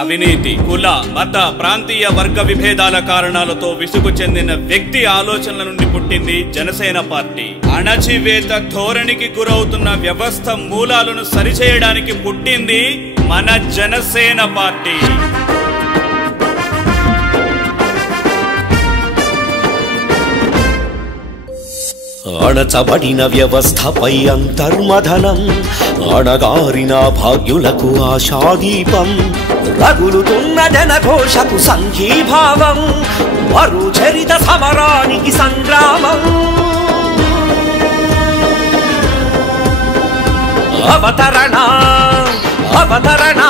అవినీతి, కుల, మత, ప్రాంతీయ వర్గ విభేదాల కారణాలతో విసుగు చెందిన వ్యక్తి ఆలోచనల నుండి పుట్టింది జనసేన పార్టీ. అణచివేత ధోరణికి గురవుతున్న వ్యవస్థ మూలాలను సరిచేయడానికి పుట్టింది మన జనసేన పార్టీ. అణచబడిన వ్యవస్థపై అంతర్మథనం, అణగారిన భాగ్యులకు ఆశాదీపం, రగులుతున్న జనఘోషకు సంఘీభావం, మరు చరిత సమరానికి సంగ్రామం. అవతరణ అవతరణ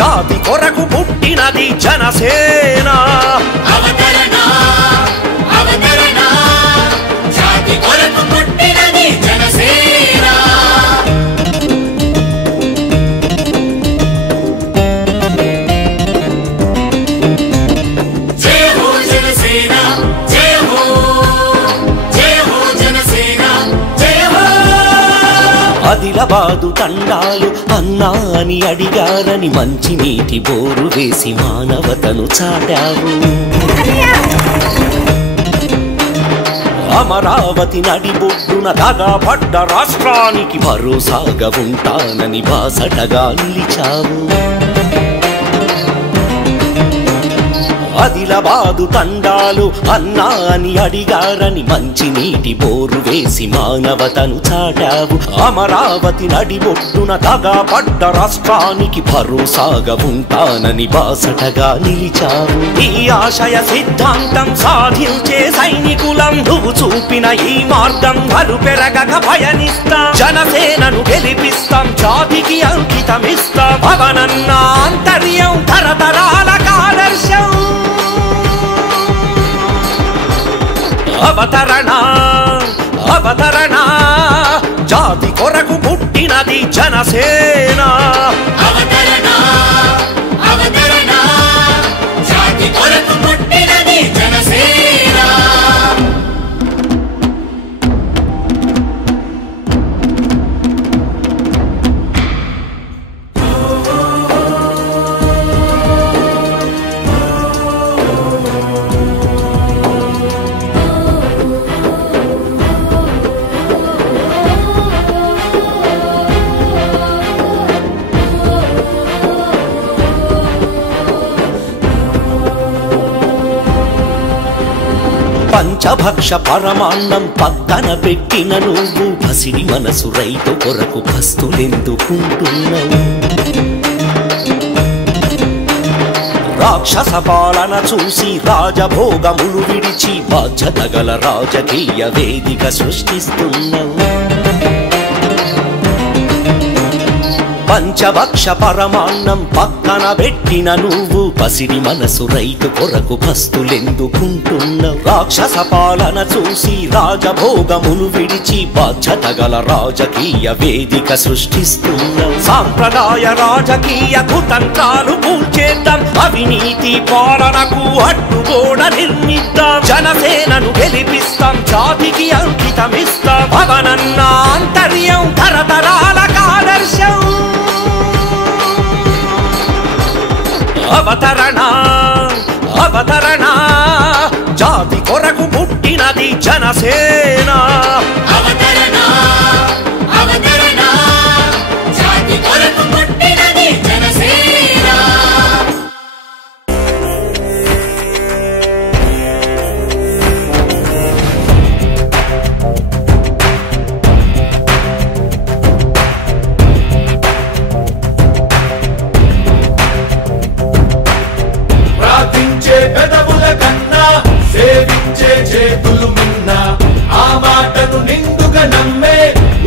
జాతి కొరకు పుట్టినది జనసేన. అవతరణ అవతరణ జాతి కొరకు పుట్టినది జనసేన. జయ హో జనసేన, జయ హో జనసేన, జయ హో. ఆదిలాబాదు తండాలు అన్నా అని అడిగారని మంచి నీటి బోరు వేసి మానవతను చాటావు. అమరావతి నడిబొడ్డున దగాపడ్డ రాష్ట్రానికి భరోసాగా ఉంటానని బాసటగా నిలిచావు. ఆదిలాబాదు తండాలు అన్నా అని అడిగారని మంచి నీటి బోరు వేసి మానవతను చాటావు. అమరావతి నడిబొడ్డున దగాపడ్డ రాష్ట్రానికి భరోసాగా ఉంటానని బాసటగా నిలిచావు. ఈ ఆశయ సిద్ధాంతం సాధించే సైనికులం, నువ్వు చూపిన ఈ మార్గం అలు పెరగక పయనిస్తాం. జనసేనను గెలిపిస్తాం, జాతికి అంకితమిస్తాం. అవనన్న ఆంతర్యం తరతరాలకు ఆదర్శం. అవతరణ అవతరణ జాతి కొరకు పుట్టినది జనసేన. అవతరణ అవతరణ జాతి కొరకు పుట్టినది జనసేన. పంచభక్ష పరమాన్నం పక్కన పెట్టిన నువ్వు పసిడి మనసు రైతు కొరకు పస్తులెందుకుంటున్నావు. రాక్షస పాలన చూసి రాజభోగములు విడిచి బాధ్యత గల రాజకీయ వేదిక సృష్టిస్తున్నావు. పంచభక్ష పరమాన్నం పక్కన పెట్టిన నువ్వు పసిడి మనసు రైతు కొరకు పస్తులెందుకుంటున్నావు. రాక్షస పాలన చూసి రాజభోగములు విడిచి బాధ్యత గల రాజకీయ వేదిక సృష్టిస్తున్నావు. సాంప్రదాయ రాజకీయ కుతంత్రాలు కూల్చేద్దాం, అవినీతి పాలనకు అడ్డుగోడ నిర్మిద్దాం. జనసేనను గెలిపిస్తాం, జాతికి అంకితమిస్తాం. అవనన్న ఆంతర్యం తరతరాలకు ఆదర్శం. అవతరణ అవతరణ జాతి కొరకు పుట్టినది జనసేన. అవతరణ అవతరణ జాతి కొరకు పుట్టినది జనసేన. ప్రార్థించే పెదవుల కన్నా సేవించే చేతులు మిన్న, ఆ మాటను నిండుగా నమ్మే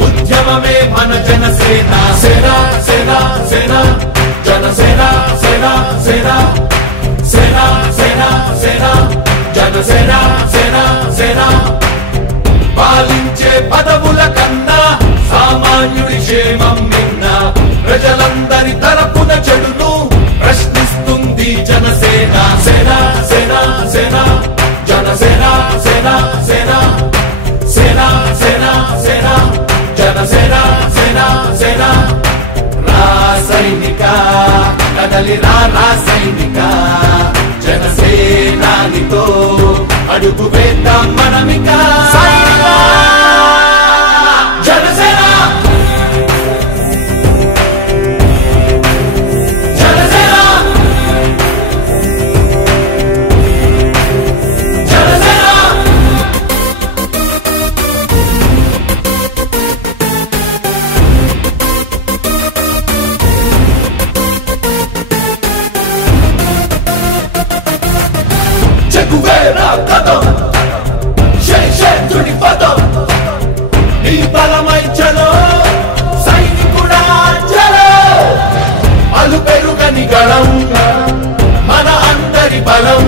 ఉద్యమమే మన జనసేన. సేన సేన సేన జనసేన సేన సేన సేన సేన సేన జనసేన సేన సేన. పాలించే పదవుల కన్నా సామాన్యుడి క్షేమం మిన్న, ప్రజలందరి తరపున చెడును ప్రశ్నిస్తుంది జనసేన. సేన సేన సేన జనసేన సేన సేన సేన సేన సేన జనసేన సేన సేన. రా సైనిక కదలిరా రా సైనిక జనసేనానితో అడుగు వేద్దాం మనమిక సైనిక జనసేన చెగువేరా కదం శేషేంద్రుడి పదం నీ బలమై చలో సైనికుడా చలో అలు పెరుగని గళం మన అందరి బలం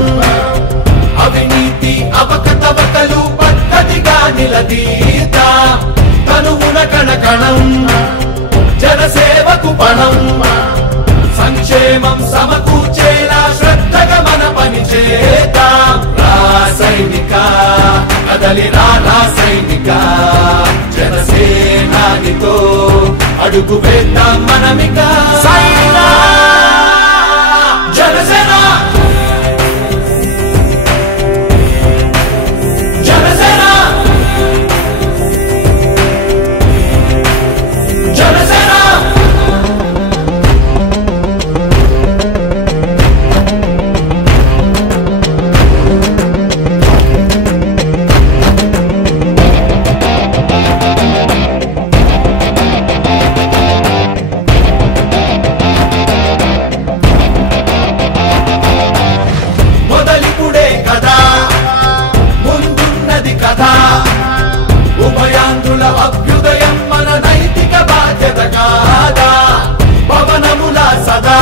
అవినీతి అవకతవకలు పద్ధతిగా నిలదీత తనువున కణకణం జనసేవకు పణం సంక్షేమం సమకూర్చేలా శ్రద్ధగా మన పని చేద్దాం రా సైనిక కదలిరా రా సైనిక జనసేనానితో అడుగు వేద్దాం మనమిక సైనిక జనసేన జనసేన జనసేన మొదలిపుడే కదా ముందున్నది కదా ఉభయాంధ్రుల అభ్యుదయం మన నైతిక బాధ్యత కాదా పవనముల సదా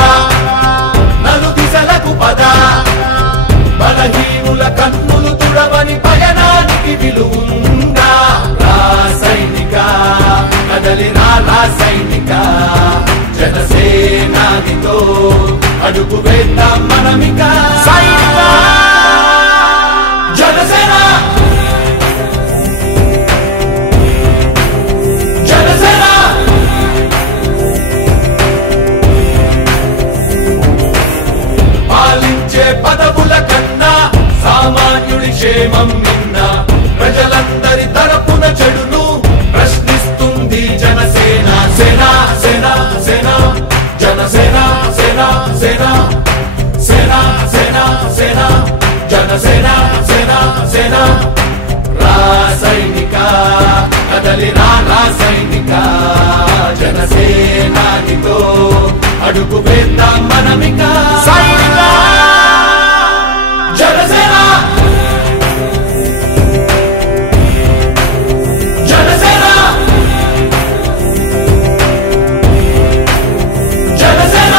నలు దిశలకు పద బలహీనుల కన్నులు తుడవని పయనానికి విలువుందా రా సైనిక కదలిరా రా సైనిక జనసేనానితో అడుగు వేద్దాం మనమిక సైనిక జనసేన జనసేన పాలించే పదవుల కన్నా సామాన్యుడి క్షేమం నిన్న ప్రజలందరి తరపున చెడును ప్రశ్నిస్తుంది జనసేన సేన సేన సేన జనసేన సేన సేన సేన సేన సేన జనసేన సేన సేన రా సైనిక కదలిరా రా సైనిక జనసేనానితో అడుగు వేద్దాం మనమిక సైనిక జనసేన జనసేన జనసేన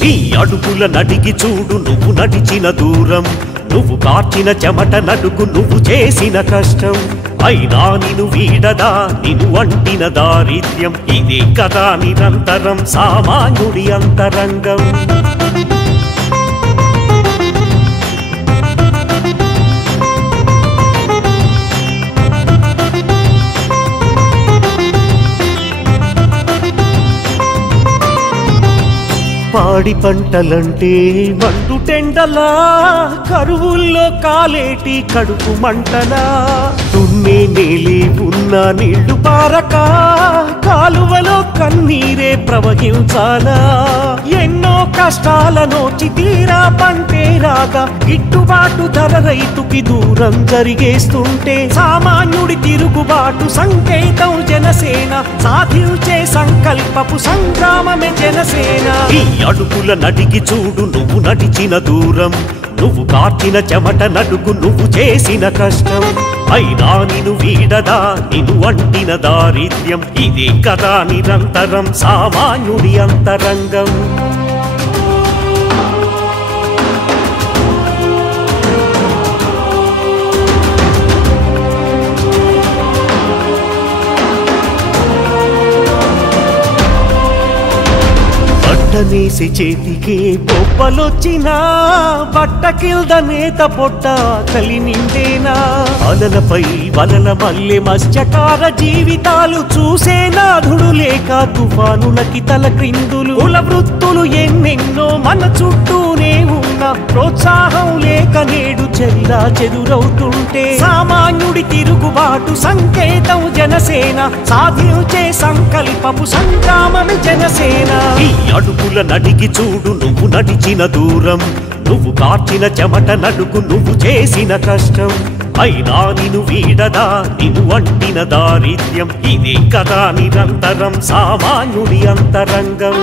నీ అడుగుల నడిగి చూడు నువ్వు నడిచిన దూరం నువ్వు కార్చిన చెమట నడుగు నువ్వు చేసిన కష్టం అయినా నిన్ను వీడదా నిన్ను అంటిన దారిద్ర్యం ఇదే కదా నిరంతరం సామాన్యుడి అంతరంగం పాడి పంటలంటే మండుటెండలా కరువుల్లో కాలేటి కడుపు మంటలా దున్నే నేలే ఉన్న నీళ్లు పారక కాలువలో కన్నీరే ప్రవహించాలా ఎన్నో కష్టాల నోచి తీరా పంటే రాగా గిట్టుబాటు ధర రైతుకి దూరం జరిగేస్తుంటే సామాన్యుడి తిరుగుబాటు సంకేతం జనసేన సాధించే సంకల్పపు సంగ్రామమే జనసేన ఈ అడుగుల నడిగి చూడు నువ్వు నడిచిన దూరం నువ్వు కార్చిన చెమట నడుగు నువ్వు చేసిన కష్టం అయినా నిన్ను వీడదా నిన్ను అంటిన దారిద్ర్యం ఇదే కదా నిరంతరం సామాన్యుడి అంతరంగం బండనేసి చేతికే బొబ్బలొచ్చినా బట్ట కింద నేత పొట్ట కలి నిండేనా అలలపై వలల మల్లె మత్స్యకార జీవితాలు చూసే నాథుడు లేక తుఫానులకి తల క్రిందులు కుల వృత్తులు ఎన్నెన్నో మన చుట్టూనే ఉన్న ప్రోత్సాహం లేక నేడు చెల్లా చెదురవుతుంటే సామాన్యుడి తిరుగుబాటు సంకేతం జనసేన సాధించే సంకల్పపు సంగ్రామమే జనసేన ఈ అడుగుల నడిగి చూడు నువ్వు నడిచిన దూరం నువ్వు కార్చిన చెమట నడుగు నువ్వు చేసిన కష్టం అయినా నిన్ను వీడదా నిన్ను అంటిన దారిద్ర్యం ఇదే కదా నిరంతరం సామాన్యుడి అంతరంగం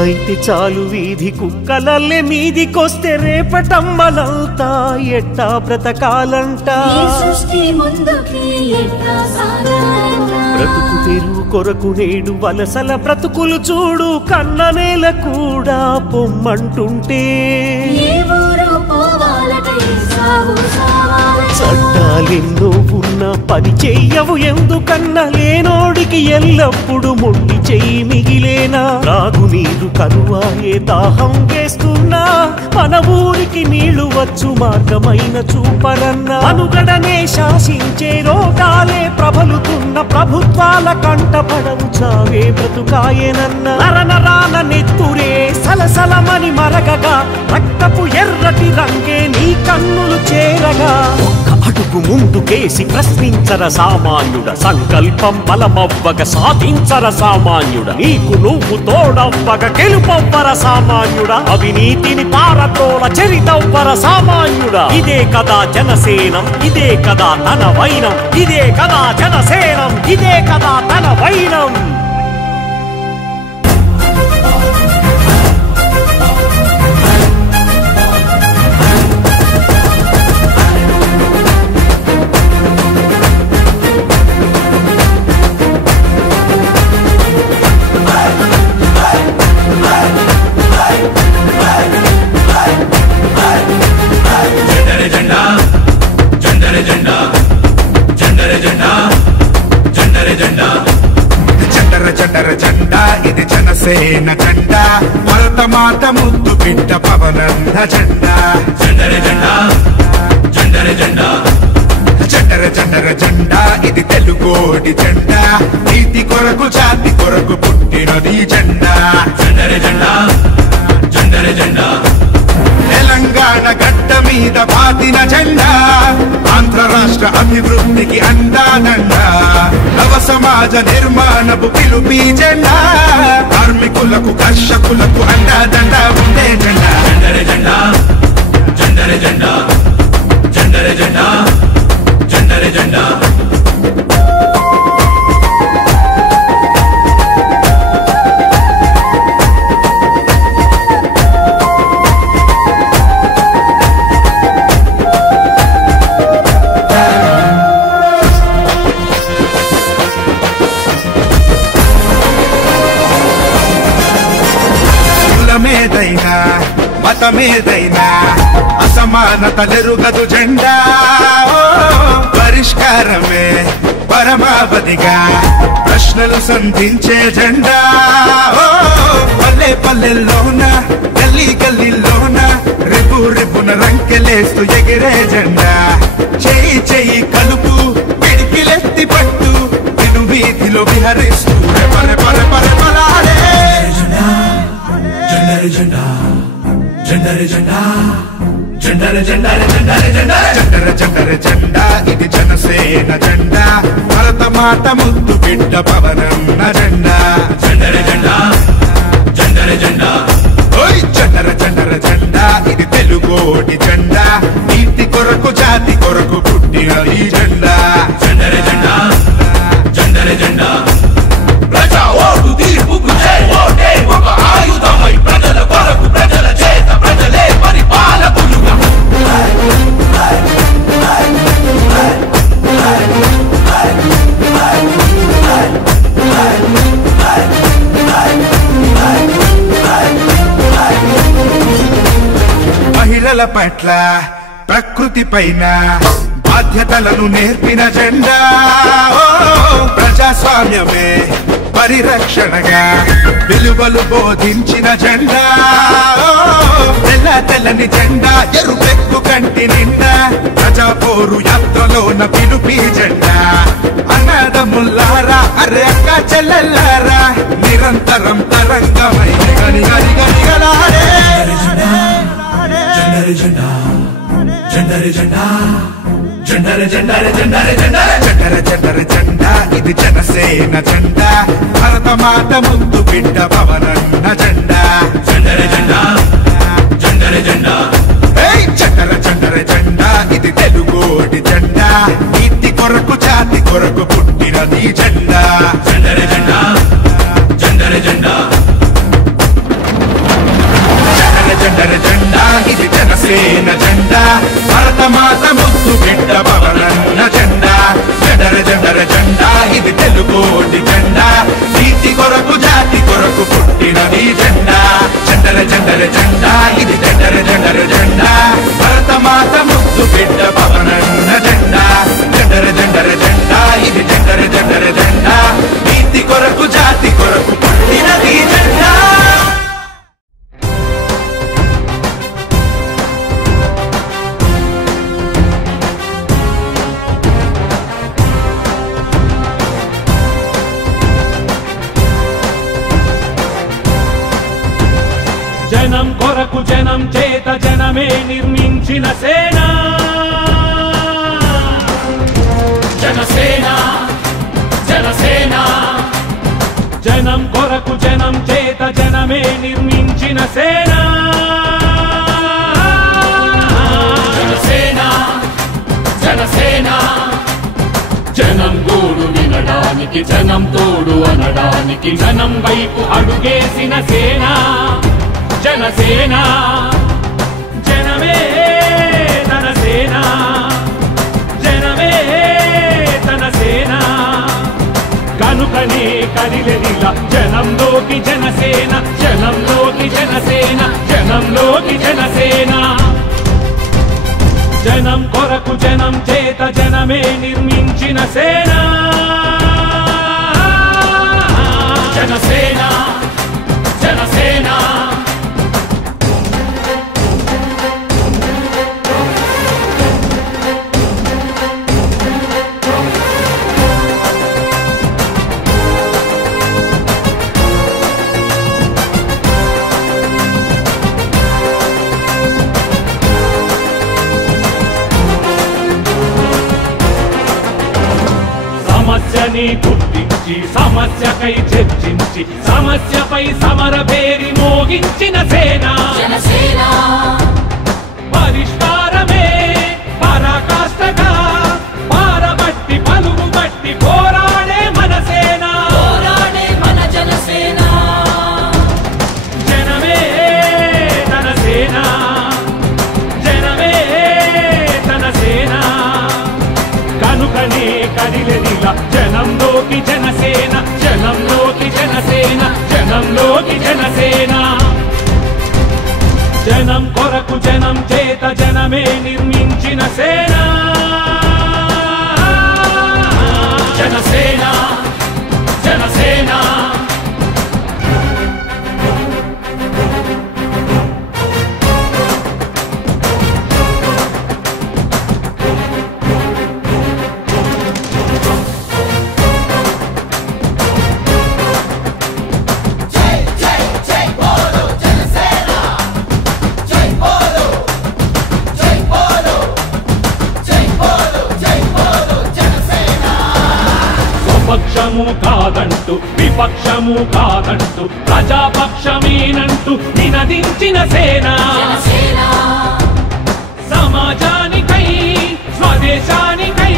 అయితే చాలు వీధి కుక్కలల్లే మీదికొస్తే రేపటమ్మలంతా ఎట్టా బ్రతకాలంట బ్రతుకు తెరువు కొరకు నేడు వలసల బ్రతుకులు చూడు కన్న నేల కూడా పొమ్మంటుంటే చట్టాలెన్నో ఉన్న పని చెయ్యవు ఎందుకన్నా లేనోడికి ఎల్లప్పుడు మొండి చెయ్యి మిగిలేనా త్రాగునీరు కరువాయే దాహం వేస్తున్నా మన ఊరికి నీళ్లు వచ్చు మార్గమైన చూపరన్నా అనుగడనే శాసించే రోగాలే ప్రబలుతున్న ప్రభుత్వాల కంటపడవు చావే బ్రతుకాయనన్న నరనరాన నెత్తురే సలసలమని మరగగా రక్తపు ఎర్రటి రంగే నీ కన్నులు చేరగా ఒక్క అడుగు ముందుకేసి ప్రశ్నించర సామాన్యుడ సంకల్పం బలమవ్వగ సాధించర సామాన్యుడ నీకు నువ్వు తోడవ్వగ గెలుపవ్వర సామాన్యుడ అవినీతిని పారతోల చరితవ్వర సామాన్యుడ ఇదే కదా జనసేనం ఇదే కదా తన వైనం ఇదే కదా జనసేనం ఇదే కదా తన వైనం ఇది జనసేన జెండా భరత మాత ముద్దు బిడ్డ పవనన్న జెండా జెండర జెండా జెండర జెండా జెండర జెండర జెండా ఇది తెలుగోడి జెండా నీతి కొరకు జాతి కొరకు పుట్టినది జెండా జెండర జెండా జెండర జెండా తెలంగాణ గడ్డ మీద పాతిన జెండా ఆంధ్ర రాష్ట్ర అభివృద్ధికి అండాదండా నవ సమాజ నిర్మాణపు పిలుపి జెండా కార్మికులకు కర్షకులకు అండాదండా ఉండే జెండా జెండర జెండా జెండర జెండా జెండర జెండా జెండర జెండా మతమేదైనా అసమానతలెరుగదు జెండా పరిష్కారమే పరమావధిగా ప్రశ్నలు సంధించే జెండా పల్లె పల్లెల్లోన గల్లీ గల్లీలోన రేపు రేపున రంకెలేస్తూ ఎగిరే జెండా చెయ్యి చెయ్యి కలుపు పిడికిలెత్తి పట్టు నిన్ను వీధిలో విహరిస్తూ పర పర పర పలాడే జెండర జెండా జెండర జెండా జెండర జెండర జెండర జెండర జెండర జెండర జెండా ఇది జనసేన జెండా భరత మాత ముద్దు బిడ్డ పవనన్న జెండా జెండర జెండా జెండర జెండా ఓయ్ జెండర జెండర జెండా ఇది తెలుగోడి జెండా నీతి కొరకు జాతి కొరకు పుట్టిన ఈ జెండా జెండర జెండా జెండర జెండా ప్రజా ఓటు తీర్పుకు జై ఓటే ఒక ఆయుధమై ప్రజల కొరకు ప్రజల చేత ప్రజలే పరిపాలకులుగా పట్ల ప్రకృతి పైన బాధ్యతలను నేర్పిన జెండా ప్రజాస్వామ్యమే పరిరక్షణగా విలువలు బోధించిన జెండా తెల్ల తెల్లని జెండా ఎరుపెక్కు కంటి నిండా ప్రజాపోరు యాత్రలోన పిలుపి జెండా అన్నదమ్ములారా అరే అక్క చెల్లెల్లారా నిరంతరం తరంగమై గని గని గనిగలాడే జెండరే జెండా జెండరే జెండా జెండరే జెండరే జెండరే జెండరే జెండరే జెండరే జెండా ఇది జనసేన జెండా భారత మాత ముందు బిడ్డ పవనన్న జెండా జెండరే జెండా జెండరే జెండా జెండరే జెండరే జెండా ఇది తెలుగోడి జెండా నీతి కొరకు జాతి కొరకు పుట్టినది జెండా జెండరే జెండా జెండరే జెండా జెండరే జెండా ఇది జనసేన జెండా భారత మాత ముద్దు బిడ్డ పవనన్న జెండా జెండరే జెండరే జెండా ఇది తెలుగోడి జెండా నీతి కొరకు జాతి కొరకు పుట్టినది జెండా జెండరే జెండరే జెండా ఇది జెండరే జెండరే జెండా భారత మాత ముద్దు బిడ్డ పవనన్న జెండా జెండరే జెండరే జెండా ఇది జెండరే జెండరే జెండా నీతి కొరకు జాతి కొరకు పుట్టినది జెండా జనం కొరకు జనం చేత జనమే నిర్మించిన సేన జనసేన జనసేన జనం కొరకు జనం చేత జనమే నిర్మించిన సేన జనసేన జనసేన జనం గోడు వినడానికి జనం తోడు అనడానికి జనం వైపు అడుగేసిన సేన జనసేన జనమే తన సేన జనమే తన సేన కనుకనే కదిలెదిలా జనంలోకి జనసేన జనంలోకి జనసేన జనంలోకి జనసేన జనం కొరకు జనం చేత జనమే నిర్మించిన సేన జనసేన జనసేన సమస్యని గుర్తించి సమస్యకై చర్చించి సమస్యపై సమర పేరి మోగించిన సేన జనసేన పరిష్కారమే పరాకాష్ఠగా పారబట్టి పలుగు బట్టి పోరాడే మన సేన పోరాడే మన జనసేన జనమే తన సేన జనమే తన సేన కనుకనే కదిలెదిలా జనంలోకి జనసేన జనంలోకి జనసేన జనంలోకి జనసేన జనం కొరకు జనం చేత జనమే నిర్మించిన సేన జనసేన జనసేన పక్షము కాదంటూ విపక్షము కాదంటూ ప్రజాపక్షమేనంటూ నినదించిన సేన సమాజానికై స్వదేశానికై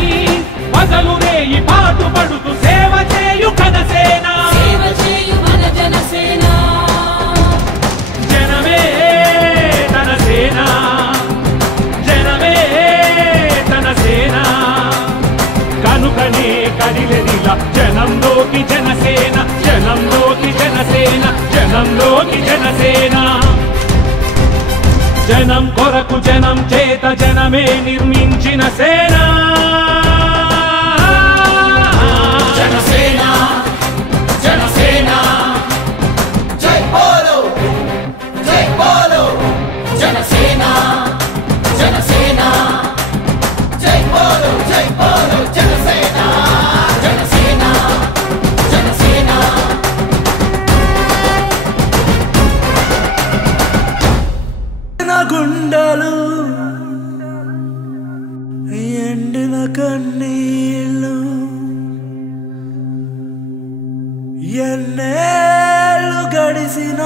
పగలు రేయి పాటుపడుతూ సేవ చేయు ఘనసేన జనసేన జనమే తన సేన జనమే తన సేన కనుకనే కదిలెదిలా జనంలోకి జనసేన జనంలోకి జనసేన జనంలోకి జనసేన జనం కొరకు జనం చేత జనమే నిర్మించిన సేన జనసేన జనసేన జై బోలో జనసేన జనసేన జై బోలో జనసేన జనసేన జనసేన నా గుండెలు ఎండిన కన్నీళ్ళు ఎన్నేళ్ళు గడిసిన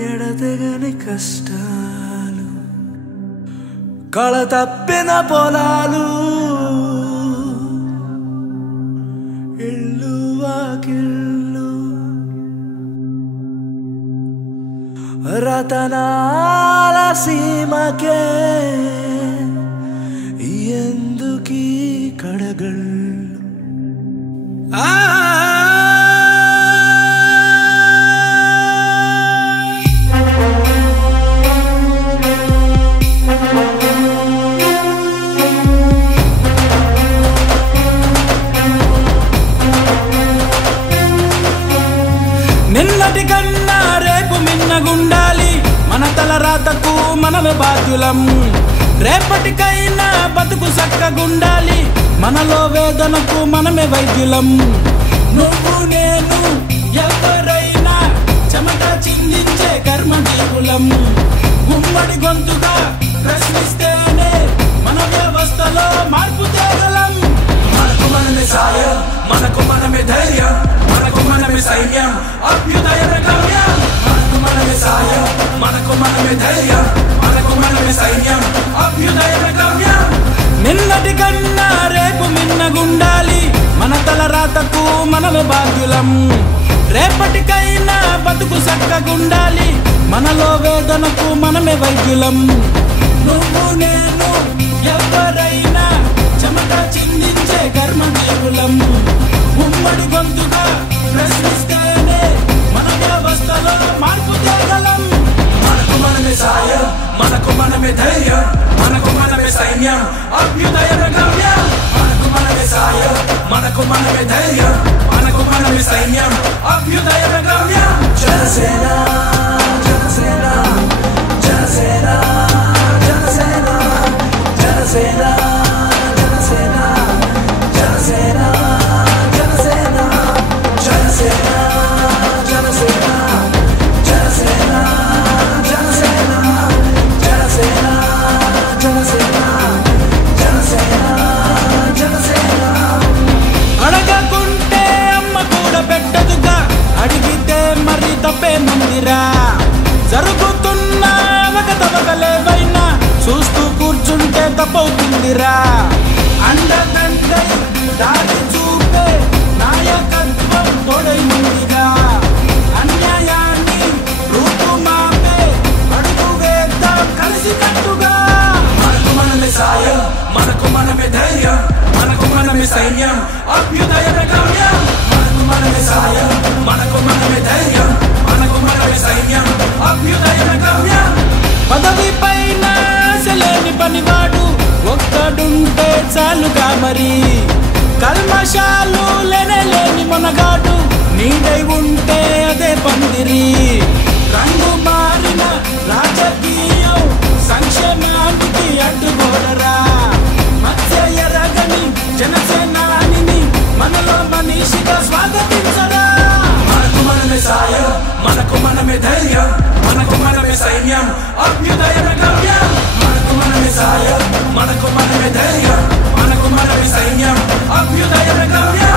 ఎడతెగని కష్టాలు కళ తప్పిన పొలాలు ఇల్లు వాకిళ్ళు రతనాల సీమకే ఎందుకీ కడగళ్ళు నిన్నటి కన్నా రేపు మిన్నగుండాలి మన తల రాతకు మనమే బాధ్యులం రేపటికైనా బతుకు చక్కగుండాలి మనలో వేదనకు మనమే వైద్యులం నువ్వు నేను ఎవరైనా చెమట చిందించే కర్మజీవులం ఉమ్మడి గొంతుగా ప్రశ్నిస్తేనే మన వ్యవస్థలో మార్పు తేగలం మనకు మనమే సాయం మనకు మనమే ధైర్యం మనకు మనమే సైన్యం అభ్యుదయ గమ్యం మనకు మనమే సాయం మనకు మనమే ధైర్యం మనకు మనమే సైన్యం అభ్యుదయ గమ్యం నిన్నటి కన్నా రేపు మిన్నగుండాలి మన తల రాతకు మనమే బాధ్యులం రేపటికైనా బతుకు చక్కగుండాలి మనలో వేదనకు మనమే వైద్యులం నువ్వు నేను ఎవరైనా చెమట చిందించే కర్మజీవులం ఉమ్మడి గొంతుగా ప్రశ్నిస్తేనే మన వ్యవస్థలో మార్పు తేగలం మనకు మనమే సాయం మనకు మనమే ధైర్యం మనకు మనమే సైన్యం అభ్యుదయ గమ్యం మనకు మనమే సాయం మనకు మనమే ధైర్యం మనకు మనమే సైన్యం అభ్యుదయ గమ్యం జనసేన జనసేన జనసేన జనసేన జనసేన జనసేన జనసేన జనసేన జనసేన జనసేన జనసేన జనసేన జనసేన జనసేన జనసేన జనసేన అడగకుంటే అమ్మ కూడా పెట్టదుగా అడిగితే మరి తప్పేముందిరా జరుగుతున్న అవకతవకలేవైనా చూస్తూ కూర్చుంటే తప్పవుతుందిరా అండదండై దారి చూపే నాయకత్వం తోడై ముందుగా అన్యాయాన్ని రూపుమాపే అడుగు వేద్దాం కలిసి కట్టుగా మనకు మనమే సాయం మనకు మనమే ధైర్యం మనకు మనమే సైన్యం అభ్యుదయ గమ్యం మనకు మనమే సాయం మనకు మనమే ధైర్యం మనకు మనమే సైన్యం అభ్యుదయ గమ్యం పదవి పైన ఆశలేని పనివాడు ఒక్కడుంటే చాలుగా మరి కల్మషాలు లేని మనగాడు నీడై ఉంటే అదే పందిరి రంగు మారిన రాజకీయం సంక్షేమానికి అడ్డుగోడరా మధ్య ఎరగని జనసేనాని మనలో మనిషిగా స్వాగతించరా మనకు మనమే సాయం మనకు మనమే ధైర్యం మనకు మనమే సైన్యం అభ్యుదయ గమ్యం మనకు మనమే సాయం మనకు మనమే ధైర్యం మనకు మనమే సైన్యం అభ్యుదయ గమ్యం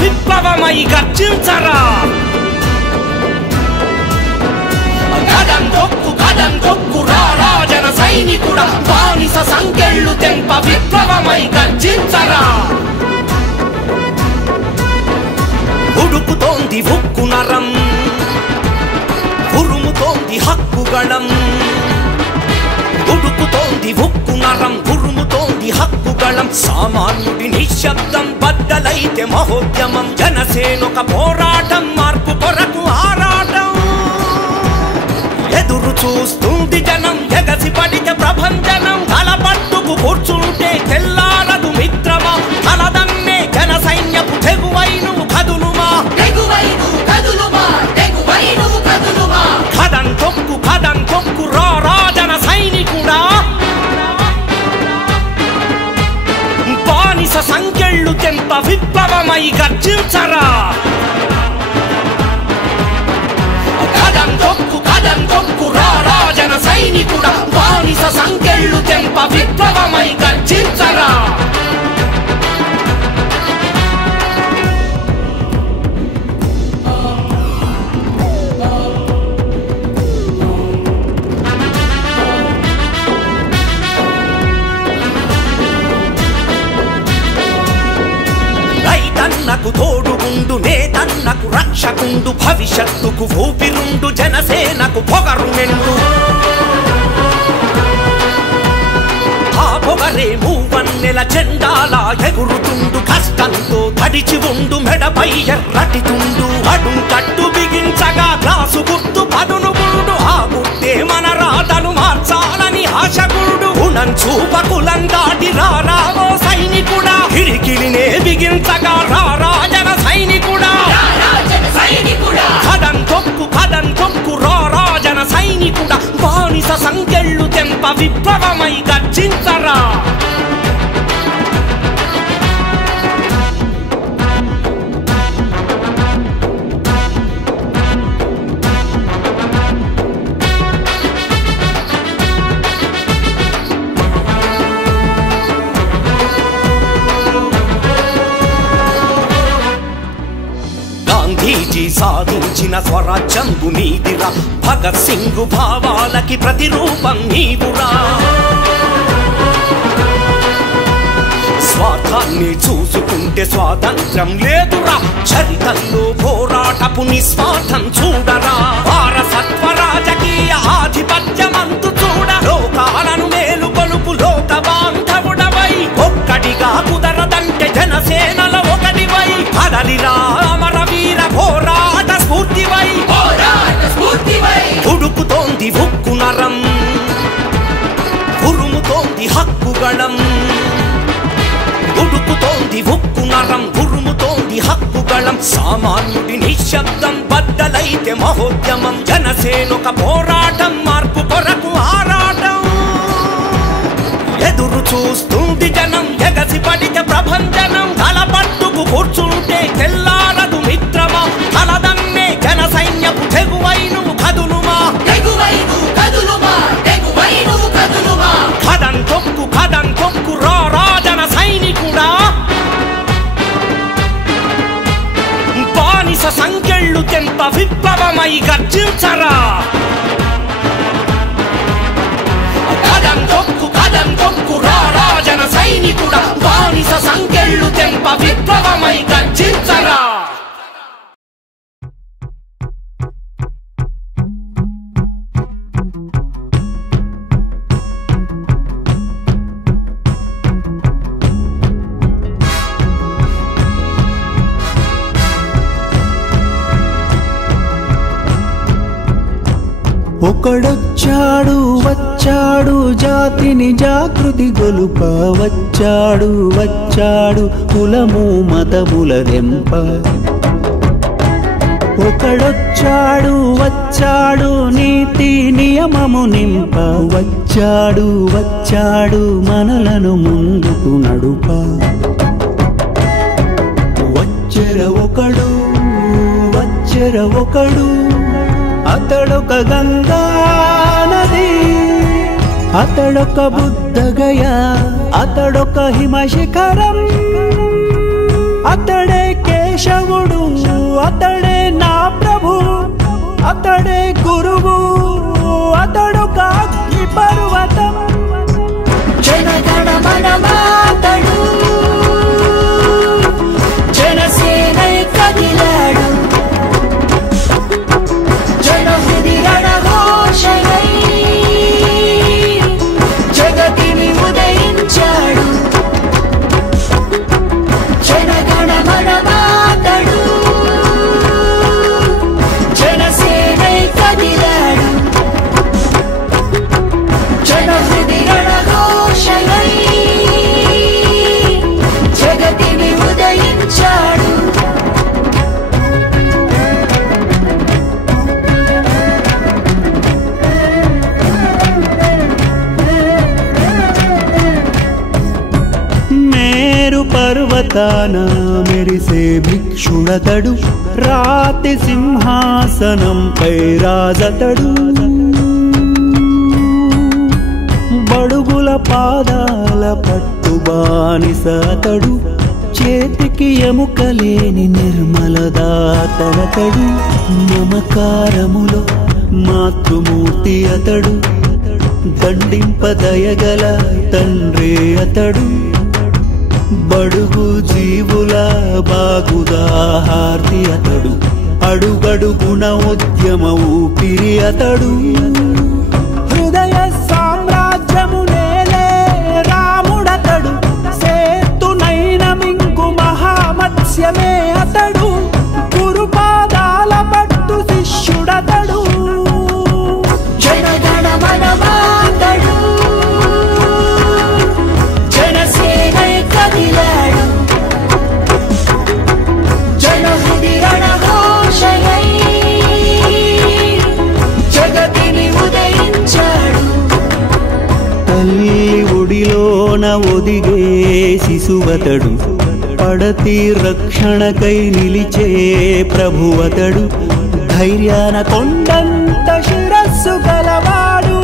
విప్లవమై గర్జించరా కదం తొక్కు రారా జన సైనికుడా బానిస సంకెళ్ళు తెంప విప్లవమై గర్జించరా ఉడుకుతోంది ఉక్కు నరం ఉరుముతోంది హక్కుగళం ఉడుకుతోంది ఉక్కు నరం ఉరుముతోంది హక్కుగళం సామాన్యుడి నిశ్శబ్దం బద్దలైతే మహోద్యమం జనసేనొక పోరాటం మార్పు కొరకు ఆరాటం ఎదురు చూస్తుంది జనం ఎగసి పడితే ప్రభంజనం తలపట్టుకు కూర్చుంటే తెల్లారదు మిత్రమా తలదన్నే జన సైన్యపు తెగువై నువ్వు కదులుమా కదం తొక్కు రా జన సైనికుడా బానిస సంకెళ్ళు తెంప విప్లవమై గర్జించరా కదం తొక్కు రా జన సైనికుడా బానిస సంకెళ్ళు తెంప విప్లవమై గర్జించరా రైతన్నకు తోడుగుండు నేతన్నకు రక్షకుండు భవిష్యత్తుకు ఊపిరుండు జనసేనకు పొగరు నిండు ఆ పొగరే మూవన్నెల జెండాలా ఎగురుతుండు కష్టంతో తడిచి ఉండు మెడపై ఎర్రటి తుండు అడుం కట్టు బిగించగా గ్లాసు గుర్తు పదును గుండు ఆ గుర్తే మన రాతను మార్చాలని ఆశగుండు ఉనం చూపకులం దాటి రారావో సైనికుడా కిరికిలినే బిగించగా రారా జన సైనికుడా కదం తొక్కు రారా జన సైనికుడా బానిస సంకెళ్ళు తెంప విప్లవమై గర్జించరా గాంధీజీ సాధించిన స్వరాజ్యంబు నీదిరా భగత్ సింగ్ భావాలకి ప్రతిరూపం నీవురా స్వార్థాన్ని చూసుకుంటే స్వాతంత్ర్యం లేదురా చరితల్లో పోరాటపు నిస్వార్థం చూడరా వారసత్వ రాజకీయ ఆధిపత్యమంతు చూడ లోకాలను మేలుకొలుపు లోక బాంధవుడవై ఒక్కడిగా కుదరదంటే జనసేనల ఒకటివై కదలిరా అమరవీర పోరాట స్ఫూర్తివై ఉడుకుతోంది ఉక్కు నరం ఉరుముతోంది హక్కుగళం ఉడుకుతోంది ఉక్కు నరం ఉరుముతోంది హక్కుగళం సామాన్యుడి నిశ్శబ్దం బద్దలైతే మహోద్యమం జనసేనొక పోరాటం మార్పు కొరకు ఆరాటం ఎదురు చూస్తుంది జనం ఎగసి పడితే ప్రభంజనం తలపట్టుకు కూర్చుంటే తెల్లారదు మిత్రమా తలదన్నే జన సైన్యపు తెగువై నువ్వు కదులుమా కదం తొక్కు రా జన సైనికుడా బానిస సంకెళ్ళు తెంప విప్లవమై గర్జించరా కదం తొక్కు రా జన సైనికుడా బానిస సంకెళ్ళు తెంప విప్లవమై గర్జించరా ఒకడొచ్చాడు వచ్చాడు జాతిని జాగృతి గొలుప వచ్చాడు కులము మతముల దెంప ఒకడొచ్చాడు నీతి నియమము నింప వచ్చాడు మనలను ముందుకు నడుప వచ్చెర ఒకడు అతడొక గంగా నది అతడొక బుద్ధగయ అతడొక హిమశిఖరం అతడే కేశ అతడొక అగ్ని పర్వతం. జనగణ మనమాతడు జనసేనై కదిలాడు. జనహృది రణఘోషయై జగతిని ఉదయించాడు. జనగణ మనమాతడు జనసేనై కదిలాడు. జనహృది రణఘోషయై జగతిని ఉదయించాడు. మేరు పర్వతాన మెరిసే భిక్షుడతడు, రాతి సింహాసనంపై రాజతడు. బడుగుల పాదాల పట్టు బానిసతడు, చేతికి ఎముకలేని నిర్మలదాతనతడు. మమకారములో మాతృమూర్తి అతడు, దండింపదయగల తండ్రి అతడు. బడుగు జీవుల బాగుదాహార్తి అతడు, అడుగడుగుణ ఉద్యమ ఊపిరి అతడు. హృదయ సామ్రాజ్యము నేలే రాముడతడు, సేతునైన మింగు మహామత్స్యమే అతడు. గురుపాదాల పట్టు శిష్యుడతడు. జనగణ మనమాతడు జనసేనై కదిలాడు. జనహృది రణఘోషయై జగతిని ఉదయించాడు. తల్లి ఒడిలోన ఒదిగే శిశువతడు, పడతి రక్షణకై నిలిచే ప్రభువతడు. ధైర్యాన కొండంత శిరస్సు గలవాడు,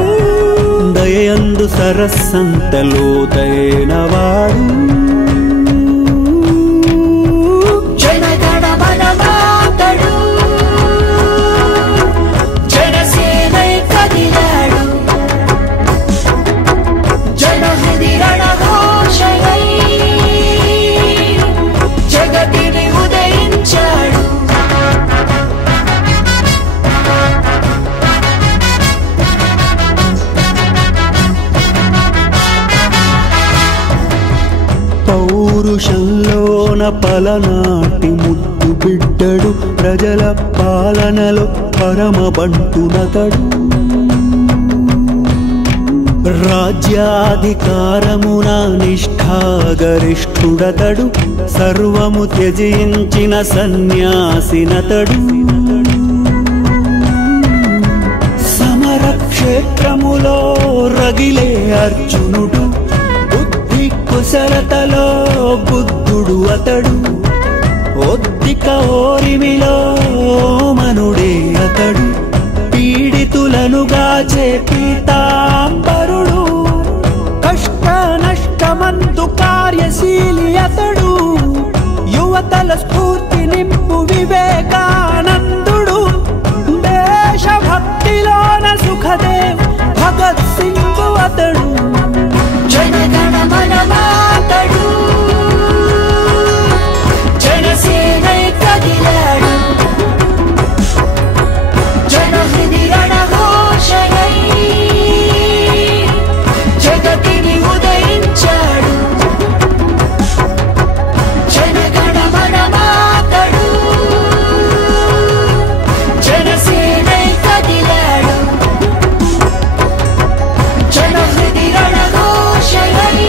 దయందు సరస్సంత లోతైనవాడు. జనగణ మనమాతడు జనసేనై కదిలాడు. జనహృది రణఘోషయై జగతిని ఉదయించాడు. పౌరుషంలోన పలనాటి ముద్దు బిడ్డడు, ప్రజల పాలనలో పరమబంటునతడు. రాజ్యాధికారమున నిష్ఠాగరిష్ఠుడతడు, సర్వము త్యజించిన సన్యాసినతడు. సమరక్షేత్రములో రగిలే అర్జునుడు, బుద్ధి కుశలతలో బుద్ధుడు అతడు. ఒద్దిక ఓరిమిలో మనుడే అతడు, పీడితులను గాచే పీతాంబరుడు. కష్ట నష్టమందు కార్యశీలి అతడు, యువతల స్ఫూర్తి నింపు వివేకానందుడు. దేశభక్తిలోన సుఖదేవ్ భగత్ సింగ్ అతడు. జనగణ మనమాతడు జనసేనై కదిలాడు. జనహృది రణఘోషయై జగతిని ఉదయించాడు. జనగణ మనమాతడు జనసేనై కదిలాడు. జనహృది రణఘోషయై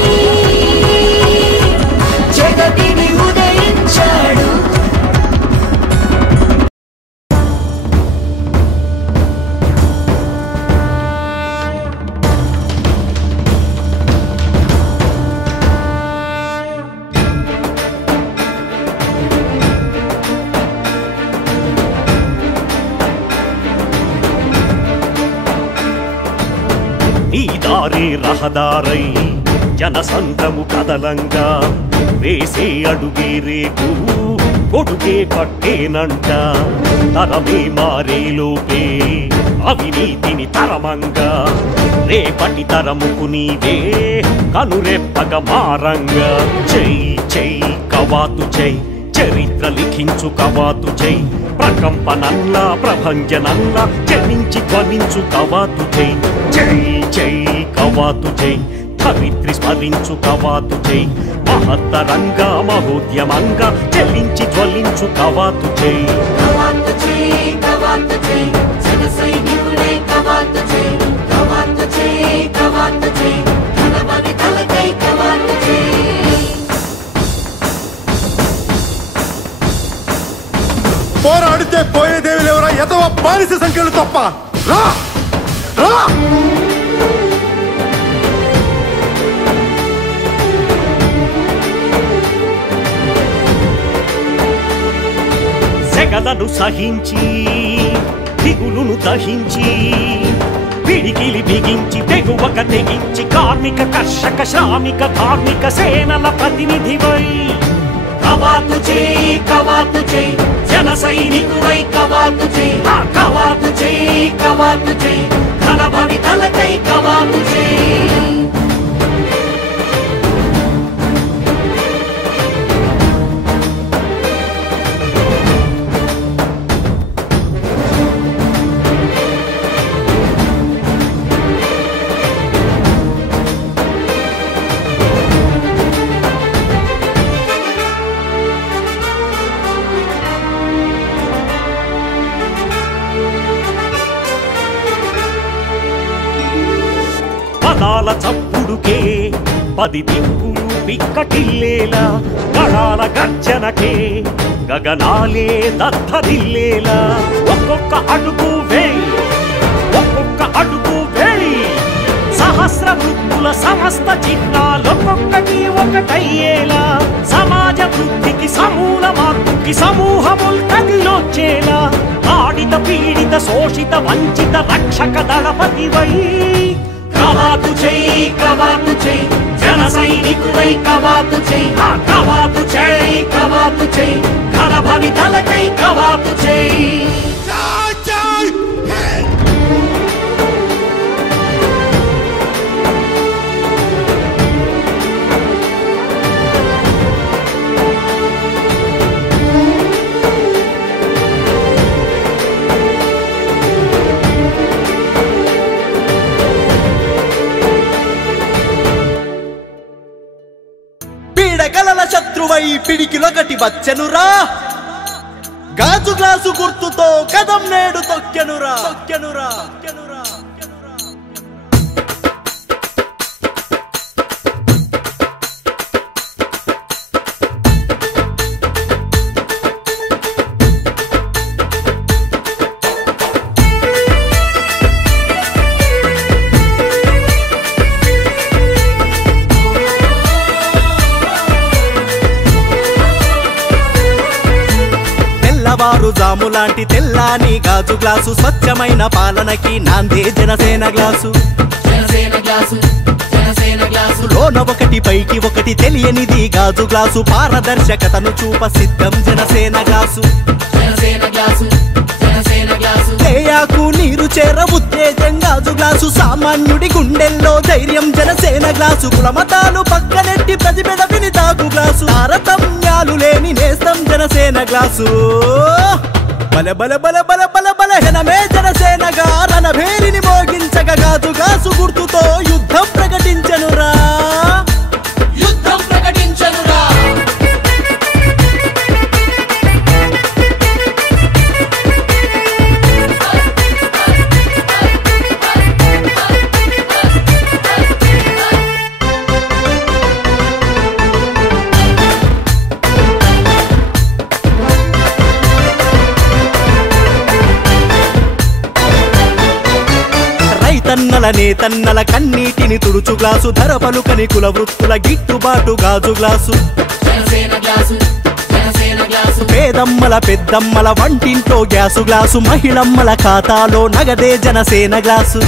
జగతిని ఉదయించాడు. నీ దారి రహదారై జనసంద్రము కదలంగా వేసే అడుగే రేపు కొడుకే పట్టేనంట తరమే మారేలోపే అవినీతిని తరమంగా రేపటి తరముకు నీవే కనురెప్పక మారంగా చై చై కవాతు చై చరిత్ర లిఖించు కవాతు చై ప్రకంపనల్లా ప్రభంజనల్లా జనించి ధ్వనించు కవాతు చై చై చై కవాతు చై ధరిత్రి స్మరించు కవాతు చై మహత్తరంగా మహోద్యమంగా చెల్లించి జ్వలించు కవాతు చై కవాతు చై కవాతు చై జన సైనికుడే కవాతు చై కవాతు చై కవాతు చై ధనబలి తలకై కవాతు చై పోరాడితే పోయేదేవి లేవరా ఎదవ బానిస సంఖ్యలు తప్ప రా రా సెగలను సహించి దిగులును దహించి పిడికిలి బిగించి తెగువక తెగించి కార్మిక కర్షక శ్రామిక ధార్మిక సేనల ప్రతినిధివై కవాతు చై కవాతు చై జన సైనికుడై కవాతు చై కవాతు చై కవాతు చై ధనబలి తలకై కవాతు చై పదాల చప్పుడుకే పది దిక్కులు పిక్కటిల్లేలా గడాల గర్జనకే గగనాలే దత్తదిల్లేలా ఒక్కొక్క అడుగు వేయి ఒక్కొక్క అడుగు వేయి సహస్ర వృత్తుల సమస్త చిహ్నాలొక్కొక్కటి ఒకటయ్యేలా సమాజ వృద్ధికి సమూల మార్పుకి సమూహముల్ కదిలొచ్చేలా ఆడిత పీడిత శోషిత వంచిత రక్షక దళపతివై కవాతు చై కవాతు చై జన సైనికుడై కవాతు చై కవాతు చై కవాతు చై ధనబలి తలకై కవాతు చై పీడకలల శత్రువై పిడికిలొకటి వచ్చెనురా గాజు గ్లాసు గుర్తుతో కదం నేడు తొక్కెనురా తొక్కెనురా తొక్కెనురా తెల్లవారు జాములాంటి తెల్లాని గాజు గ్లాసు స్వచ్ఛమైన పాలనకి నాందే Janasena glass Janasena glass Janasena glass లోన ఒకటి పైకి ఒకటి తెలియనిది గాజు గ్లాసు పారదర్శకతను చూప సిద్ధం Janasena glass Janasena glass Janasena glass లేయాకు నీరు చేర ఉత్తేజం గాజు గ్లాసు సామాన్యుడి గుండెల్లో ధైర్యం జనసేన గ్లాసు కులమతాలు పక్కనెట్టి ప్రతిబిడ వినితాకు గ్లాసు తారతమ్యాలు లేని నేస్తం జనసేన గ్లాసు బల బల బల బల బల బల జనమే జనసేనగా రణభేరిని మోగించగ గాజు గ్లాసు గుర్తుతో యుద్ధం ప్రకటించనురా యుద్ధం ప్రకటించనురా తన్నల నేతన్నల కన్నీటిని తుడుచు గ్లాసు ధర పలుకని కుల వృత్తుల గిట్టుబాటు గాజు glass Janasena glass Janasena glass పేదమ్మల పెద్దమ్మల వంటింట్లో గ్యాసు గ్లాసు మహిళమ్మల ఖాతాలో నగదే జనసేన గ్లాసు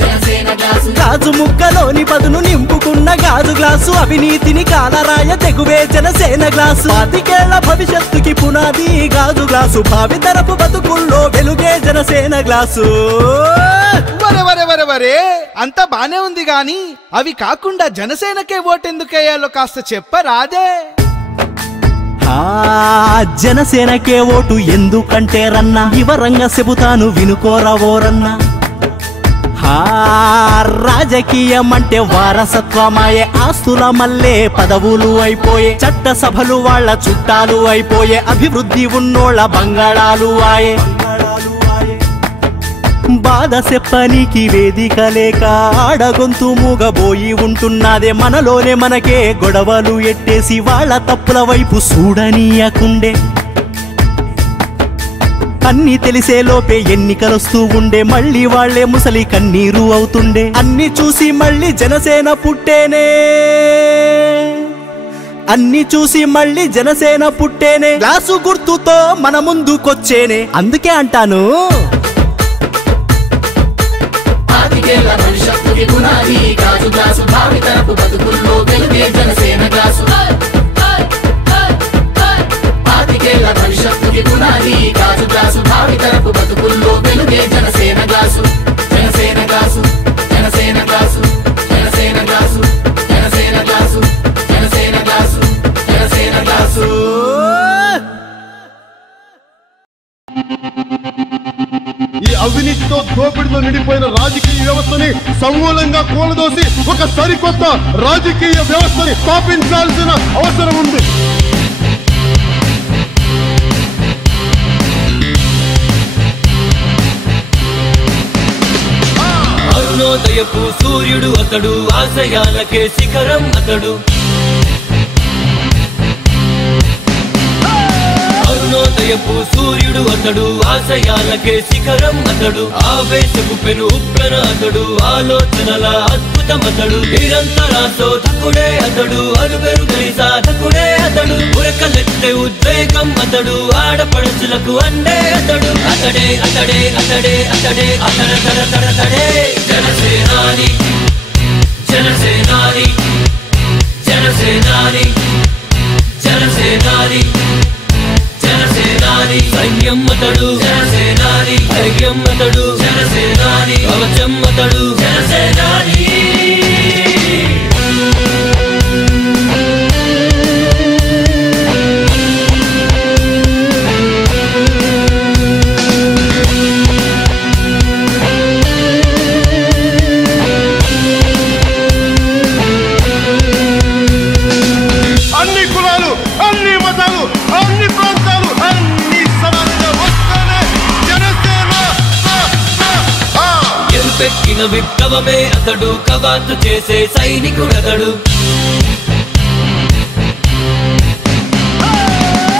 జనసేన గాజు ముక్కలోని పదును నింపుకున్న గాజు గ్లాసు అవినీతిని కాలరాయ తెగువే జనసేన గ్లాసు 5 భవిష్యత్తుకి పునాది గాజు గ్లాసు భావితరపు బతుకుల్లో వెలుగే జనసేన గ్లాసు వరే అంతా బానే ఉంది గాని అవి కాకుండా జనసేనకే ఓటెందుకేయాలో కాస్త చెప్పరాదే జనసేనకే ఓటు ఎందుకంటే రన్నా వివరంగా చెబుతాను వినుకోరవోరన్నా రాజకీయం అంటే వారసత్వమాయే ఆస్తుల మల్లే పదవులు అయిపోయే చట్టసభలు వాళ్ళ చుట్టాలు అయిపోయే అభివృద్ధి ఉన్నోళ్ళ బంగాళాలు ఆయే బాధ చెప్పనీకి వేదిక లేక ఆడగొంతు మూగబోయి ఉంటున్నదే మనలోనే మనకే గొడవలు ఎట్టేసి వాళ్ళ తప్పుల వైపు చూడనీయకుండే అన్ని తెలిసే లోపే ఎన్నికలొస్తూ ఉండే మళ్ళీ వాళ్లే ముసలి కన్నీరు అవుతుండే అన్ని చూసి మళ్ళీ జనసేన పుట్టేనే అన్ని చూసి మళ్ళీ జనసేన పుట్టేనే గ్లాసు గుర్తుతో మన ముందుకొచ్చేనే అందుకే అంటాను భవిష్యత్తుకి పునాది గాజు గ్లాసు భావితరపు బతుకుల్లో వెలుగే జనసేన గ్లాసు భవిష్యత్తుకి పునాది గాజు గ్లాసు భావితరపు బతుకుల్లో వెలుగే Janasena glass Janasena glass Janasena glass Janasena glass Janasena glass Janasena glass Janasena glass ఈ అవినీతితో దోపిడితో నిండిపోయిన రాజకీయ వ్యవస్థని సమూలంగా కూలదోసి ఒక సరికొత్త రాజకీయ వ్యవస్థని స్థాపించాల్సిన అవసరం ఉంది. అరుణోదయపు సూర్యుడు అతడు ఆశయాలకే శిఖరం అతడు అరుణోదయపు సూర్యుడు అతడు ఆశయాలకే శిఖరం అతడు ఆవేశపు పెను ఉప్పెన అతడు ఆలోచనల అద్భుతమతడు నిరంతర శోధకుడే అతడు అలుబెరుగని సాధకుడే అతడు ఉరకలెత్తే ఉద్వేగం అతడు ఆడపడుచులకు అండే అతడు అతడే అతడే అతడే అతడే అతడే జనసేనాని జనసేనాని జనసేనాని జనసేనాని జనసేనాని సైన్యం అతడు జనసేనాని ధైర్యం అతడు జనసేనాని కవచం అతడు జనసేనాని అన్ని కులాలు అన్ని మతాలు అన్ని ప్రాంతాలు అన్ని సమానంగా వస్తేనే జనసేన ఎరుపెక్కిన విప్లవమే అతడు కవాతు చేసే సైనికుడతడు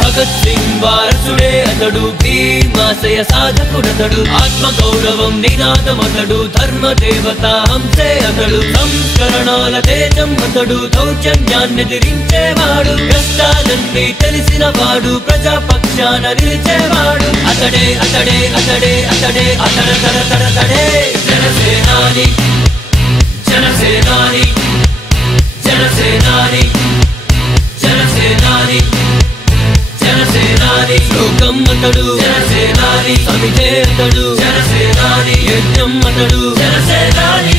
భగత్ సింగ్ వారసుడే అతడు భీమాశయ సాధకుడతడు ఆత్మగౌరవం నినాదమతడు ధర్మ దేవత హంసే అతడు సంస్కరణాల తేజం అతడు దౌర్జన్యాన్ని ఎదిరించేవాడు కష్టాలన్నీ తెలిసిన వాడు ప్రజాపక్షాన నిలిచేవాడు అతడే అతడే అతడే అతడే అతడే జనసేనాని జనసేనాని జనసేనాని జనసేనాని జనసేనాని లోకం అతడు జనసేనాని సమితే అతడు జనసేనాని యజ్ఞం అతడు జనసేనాని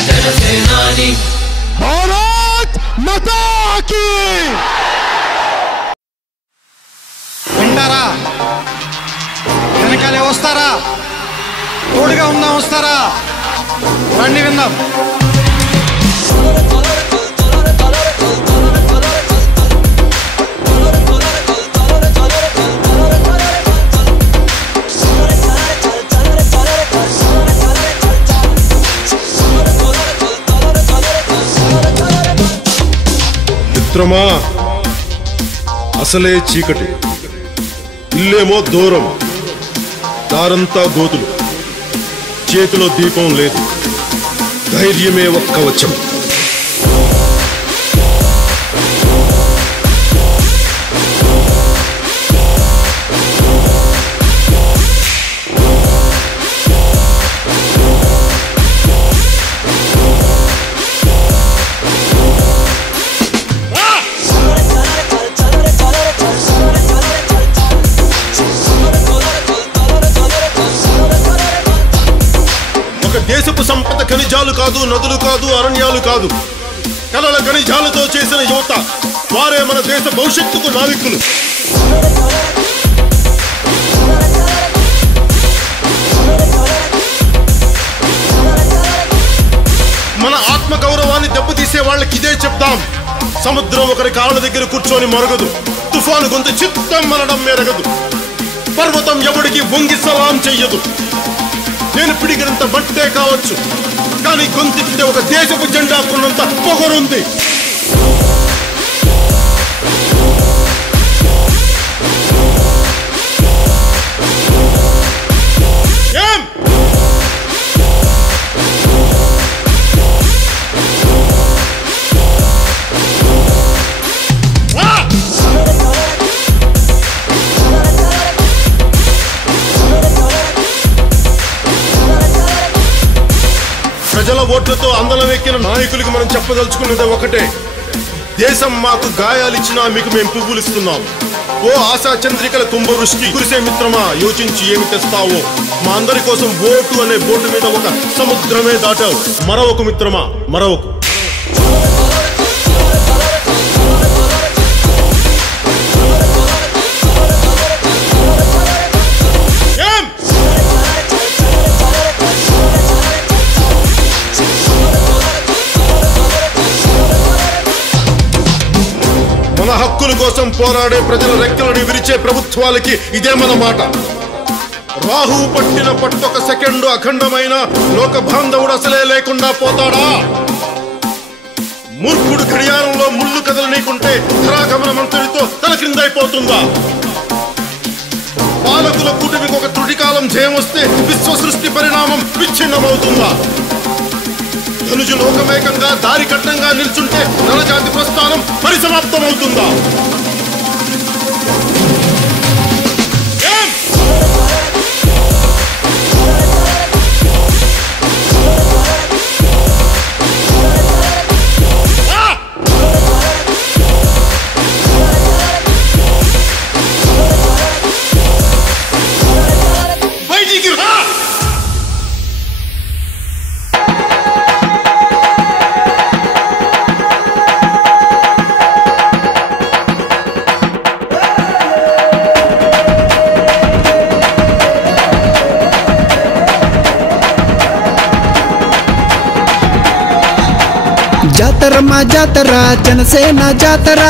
జనసేనాని భారత్ మాతా కీ వింటారా వెనకాలే వస్తారా తోడుగా ఉందాం వస్తారా రండి విందాం మిత్రమా అసలే చీకటి ఇల్లేమో దూరం దారంతా గోతులు, చేతిలో దీపం లేదు, ధైర్యమే ఒక్క వచ్చం. దేశపు సంపద ఖనిజాలు కాదు, నదులు కాదు, అరణ్యాలు కాదు, కలల ఖనిజాలతో చేసిన యువత, వారే మన దేశ భవిష్యత్తుకు నావికులు. మన ఆత్మ గౌరవాన్ని దెబ్బతీసే వాళ్ళకి ఇదే చెప్తాం. సముద్రం ఒకరి కాళ్ళ దగ్గర కూర్చొని మరగదు, తుఫాను గొంతు చిత్తం మనడం మెరగదు, పర్వతం ఎవడికి వంగి సలాం చెయ్యదు. నేను పిడిగినంత బట్టే కావచ్చు, కానీ గొంతెత్తితే ఒక దేశపు జెండా కొన్నంత పొగరుంది. ప్రజల ఓట్లతో అందలం ఎక్కిన నాయకులకి మనం చెప్పదలుచుకున్నది ఒకటే, దేశం మాకు గాయాలిచ్చినా మీకు మేము పువ్వులిస్తున్నాం. ఓ ఆశా చంద్రికల కుంభవృష్టి కురిసే మిత్రమా, యోచించి ఏమి తెస్తావో. మా అందరి కోసం ఓటు అనే బోటు మీద ఒక సముద్రమే దాటావు. మరొక మిత్రమా, మరొక మన హక్కుల కోసం పోరాడే ప్రజల రెక్కలని విరిచే ప్రభుత్వాలకి ఇదే మన మాట. రాహు పట్టిన పట్టొక సెకండు అఖండమైన లోక బాంధవుడు అసలే లేకుండా పోతాడా? మూర్ఖుడు గడియారంలో ముళ్ళు కదలనీకుంటే ధరాగమన మంత్రితో తల క్రిందైపోతుందా? పాలకుల కూటమికి ఒక త్రుటికాలం జయం వస్తే విశ్వ సృష్టి పరిణామం విచ్ఛిన్నమవుతుందా? ధనుజు లోకమేకంగా దారి కట్టంగా నిల్చుంటే నరజాతి ప్రస్థానం పరిసమాప్తమవుతుందా? బయటికి రా! జాతర మా జాతర జనసేన జాతర,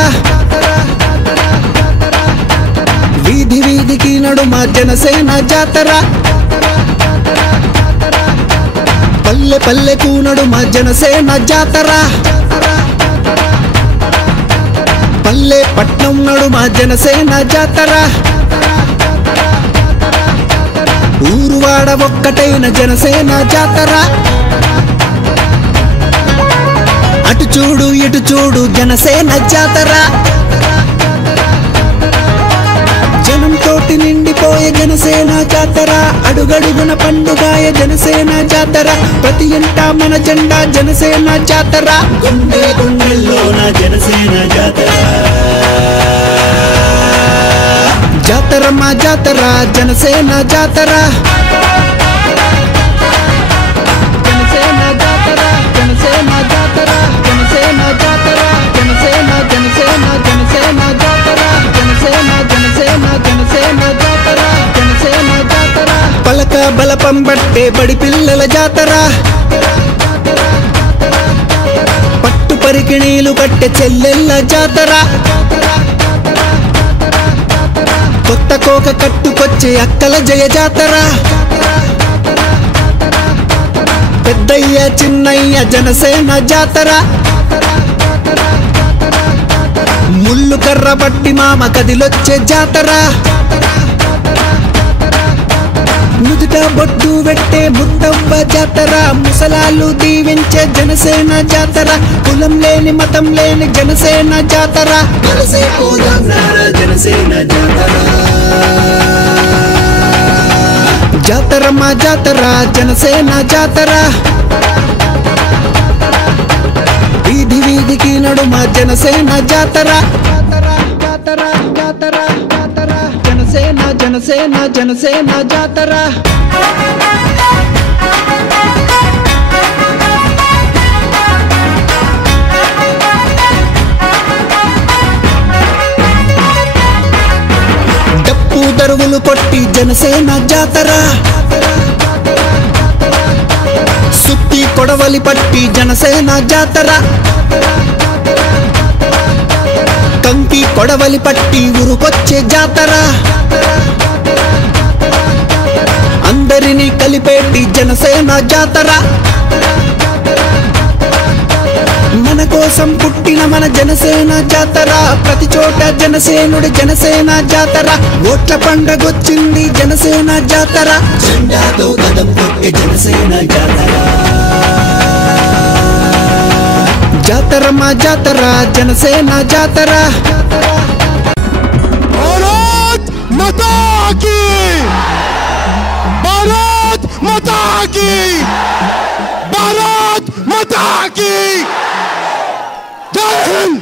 వీధి వీధికి నడుమ జనసేన జాతర, పల్లె పల్లెకు నడుమ జనసేన జాతర, పల్లె పట్నం నడుమ జనసేన జాతర, ఊరువాడ ఒక్కటైన జనసేన జాతర, అటు చూడు ఇటు చూడు జనసేన జాతర, జనం తోటి నిండిపోయే జనసేన జాతర, అడుగడుగున పండుగాయ జనసేన జాతర, ప్రతి ఇంట మన జెండా జనసేన జాతర, గుండె గుండెల్లోన జనసేన జాతర. జాతర మా జాతర జనసేన జాతర, జనసేన జాతర, జనసేన జాతర, జనసేన జాతర, జనసేన జనసేన జనసేన జాతర, జనసేన జనసేన జనసేన జాతర, జనసేన జాతర, పలక బలపం బట్టే బడి పిల్లల జాతర, పట్టు పరికిణీలు కట్టె చెల్లెళ్ళ జాతర, కొత్త కోక కట్టుకొచ్చే అక్కల జయ జాతర, పెద్దయ్య చిన్నయ్య జనసేన జాతర, ముళ్ళు కర్ర బట్టి మామ కదిలొచ్చే జాతర, నుదుట బొట్టు పెట్టే ముద్దవ్వ జాతర, ముసలాలు దీవించే జనసేన జాతర, కులం లేని మతం లేని జనసేన జాతర, కలిసే పోదాం నారా జనసేన జాతర. జాతర మా జాతర జనసేన జాతర, వీధి వీధికి నడుమ జనసేన జాతర. జాతర జాతర జాతర జనసేన జనసేన జనసేన జాతర. డప్పు దరువులు కొట్టి జనసేన జాతర, సుత్తి కొడవలి పట్టి జనసేన జాతర, కంకి కొడవలి పట్టి ఊరుకొచ్చే జాతర, అందరినీ కలిపేటి జనసేన జాతర. మన కోసం పుట్టిన మన జనసేన జాతర, ప్రతి చోట జనసేనుడి జనసేన జాతర, ఓట్ల పండగొచ్చింది జనసేన జాతర, జెండాతో కదం కొట్టే జనసేన జాతర. జాతర మా జాతర జనసేన జాతర. భారత్ మాతా కీ, భారత్ మాతా కీ, భారత్ మాతా కీ. జై హింద్.